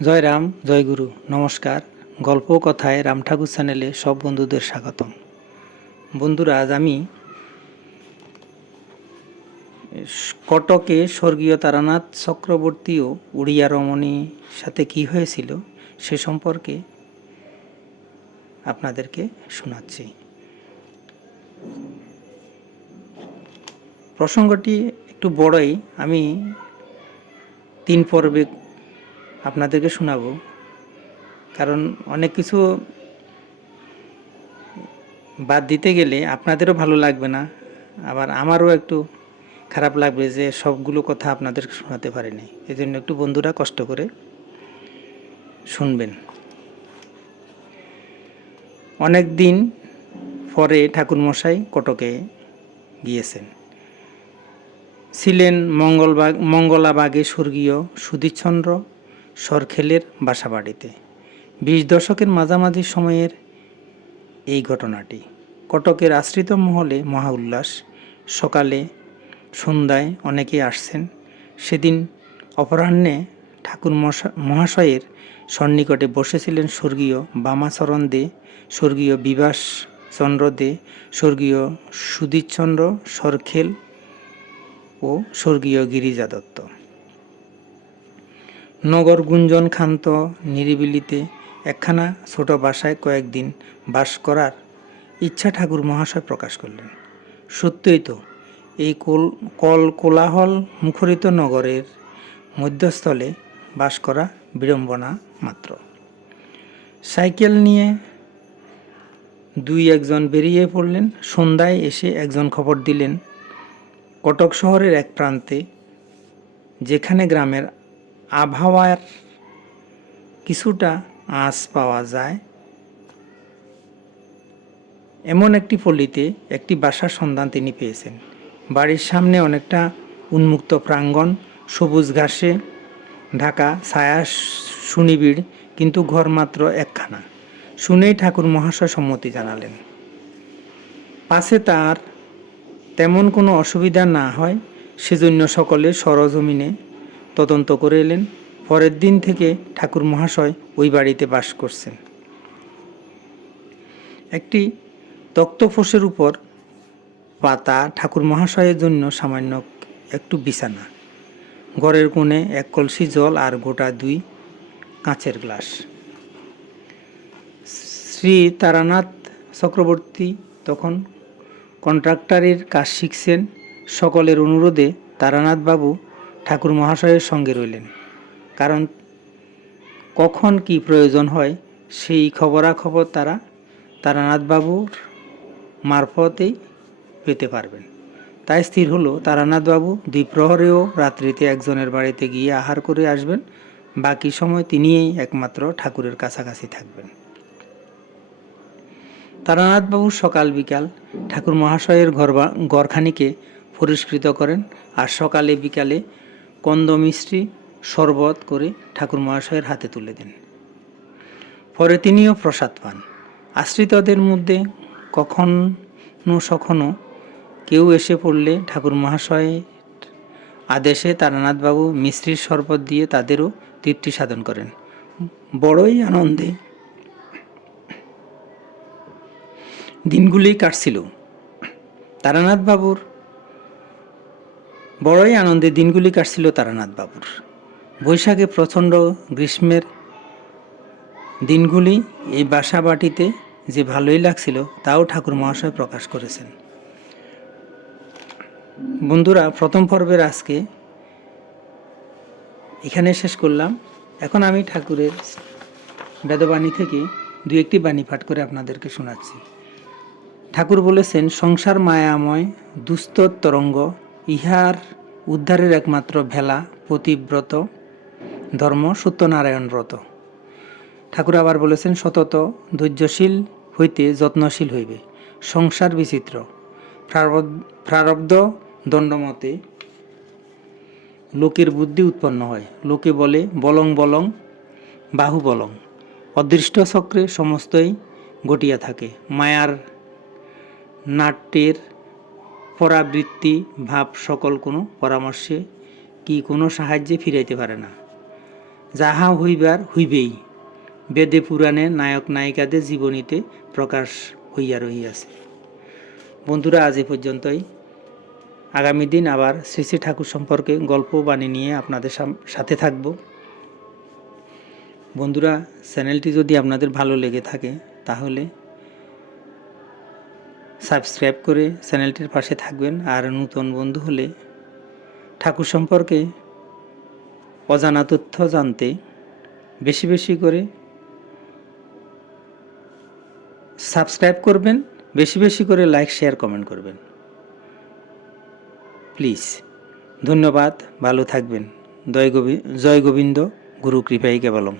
জয় রাম, জয় গুরু, নমস্কার। গল্প কথায় রাম ঠাকুর চ্যানেলে সব বন্ধুদের স্বাগতম। বন্ধুরা, আজ আমি কটকে স্বর্গীয় তারানাথ চক্রবর্তী ও উড়িয়া রমণীর সাথে কি হয়েছিল সে সম্পর্কে আপনাদেরকে শোনাচ্ছি। প্রসঙ্গটি একটু বড়ই, আমি 3 পর্বে আপনাদেরকে শোনাবো, কারণ অনেক কিছু বাদ দিতে গেলে আপনাদেরও ভালো লাগবে না, আবার আমারও একটু খারাপ লাগবে যে সবগুলো কথা আপনাদের শোনাতে পারিনি। এই জন্য একটু বন্ধুরা কষ্ট করে শুনবেন। অনেক দিন পরে ঠাকুরমশাই কটকে গিয়েছেন। ছিলেন মঙ্গলাবাগে স্বর্গীয় সুধীরচন্দ্র সরখেলের বাসাবাড়িতে। 20 দশকের মাঝামাঝি সময়ের এই ঘটনাটি। কটকের আশ্রিত মহলে মহা উল্লাস। সকালে সন্ধ্যায় অনেকেই আসছেন। সেদিন অপরাহ্নে ঠাকুর মহাশয়ের সন্নিকটে বসেছিলেন স্বর্গীয় বামাচরণ দে, স্বর্গীয় বিভাসচন্দ্র দে, স্বর্গীয় সুধীরচন্দ্র সরখেল ও স্বর্গীয় গিরিজা দত্ত। নগর গুঞ্জন ক্ষান্ত নিরিবিলিতে একখানা ছোট বাসায় কয়েকদিন বাস করার ইচ্ছা ঠাকুর মহাশয় প্রকাশ করলেন। সত্যই তো, এই কোলাহল মুখরিত নগরের মধ্যস্থলে বাস করা বিড়ম্বনা মাত্র। সাইকেল নিয়ে 2-1 বেরিয়ে পড়লেন। সন্ধ্যায় এসে একজন খবর দিলেন, কটক শহরের এক প্রান্তে, যেখানে গ্রামের আবহাওয়ার কিছুটা আঁচ পাওয়া যায়, এমন একটি পল্লীতে একটি বাসার সন্ধান তিনি পেয়েছেন। বাড়ির সামনে অনেকটা উন্মুক্ত প্রাঙ্গণ, সবুজ ঘাসে ঢাকা, ছায়া সুনিবিড়, কিন্তু ঘর মাত্র একখানা। শুনেই ঠাকুর মহাশয় সম্মতি জানালেন। পাছে তার তেমন কোনো অসুবিধা না হয় সেজন্য সকলে সরজমিনে তদন্ত করে এলেন। পরের দিন থেকে ঠাকুর মহাশয় ওই বাড়িতে বাস করছেন। একটি তক্তপোষের উপর পাতা ঠাকুর মহাশয়ের জন্য সামান্য একটু বিছানা, ঘরের কোণে 1 কলসি জল আর গোটা 2 কাঁচের গ্লাস। শ্রী তারানাথ চক্রবর্তী তখন কন্ট্রাক্টরের কাজ শিখছেন। সকলের অনুরোধে তারানাথবাবু ঠাকুর মহাশয়ের সঙ্গে রইলেন, কারণ কখন কি প্রয়োজন হয় সেই খবরাখবর তারা তারানাথবাবুর মারফতেই পেতে পারবেন। তাই স্থির হলো, তারানাথবাবু দ্বিপ্রহরেও রাত্রিতে একজনের বাড়িতে গিয়ে আহার করে আসবেন। বাকি সময় তিনিই একমাত্র ঠাকুরের কাছাকাছি থাকবেন। তারানাথবাবু সকাল বিকাল ঠাকুর মহাশয়ের ঘরখানিকে পরিষ্কৃত করেন, আর সকালে বিকালে কন্দমিশ্রি শরবত করে ঠাকুর মহাশয়ের হাতে তুলে দেন। পরে তিনিও প্রসাদ পান। আশ্রিতদের মধ্যে কখনো কেউ এসে পড়লে ঠাকুর মহাশয়ের আদেশে তারানাথবাবু মিশ্রির শরবত দিয়ে তাদেরও তৃপ্তি সাধন করেন। বড়ই আনন্দে দিনগুলি কাটছিল তারানাথবাবুর। বৈশাখে প্রচণ্ড গ্রীষ্মের দিনগুলি এই বাসা বাটিতে যে ভালোই লাগছিল তাও ঠাকুর মহাশয় প্রকাশ করেছেন। বন্ধুরা, প্রথম পর্বের আজকে এখানে শেষ করলাম। এখন আমি ঠাকুরের বেদবাণী থেকে 2-1 বাণী পাঠ করে আপনাদেরকে শোনাচ্ছি। ঠাকুর বলেছেন, সংসার মায়াময় দুস্তর তরঙ্গ, ইহার উদ্ধারের একমাত্র ভেলা পতিব্রত ধর্ম সত্যনারায়ণ ব্রত। ঠাকুর আবার বলেছেন, সতত ধৈর্যশীল হইতে যত্নশীল হইবে। সংসার বিচিত্র, প্রারব্ধ দণ্ডমতে লোকের বুদ্ধি উৎপন্ন হয়। লোকে বলে বলং বলং বাহু বলং। অদৃষ্ট চক্রে সমস্তই ঘটিয়া থাকে। মায়ার নাট্যের পরাবৃত্তি ভাব সকল কোনো পরামর্শে কি কোনো সাহায্যে ফিরাইতে পারে না। যাহা হইবার হইবেই, বেদে পুরাণে নায়ক নায়িকাদের জীবনীতে প্রকাশ হইয়া রহিয়াছে। বন্ধুরা, আজ এ পর্যন্তই। আগামী দিন আবার শ্রী শ্রী ঠাকুর সম্পর্কে গল্প বাণী নিয়ে আপনাদের সাথে থাকব। বন্ধুরা, চ্যানেলটি যদি আপনাদের ভালো লেগে থাকে তাহলে সাবস্ক্রাইব করে চ্যানেলটির পাশে থাকবেন। আর নতুন বন্ধু হলে ঠাকুর সম্পর্কে অজানা তথ্য জানতে বেশি বেশি করে সাবস্ক্রাইব করবেন, বেশি বেশি করে লাইক শেয়ার কমেন্ট করবেন প্লিজ। ধন্যবাদ, ভালো থাকবেন। জয় গোবিন্দ, গুরু কৃপাই কেবলম।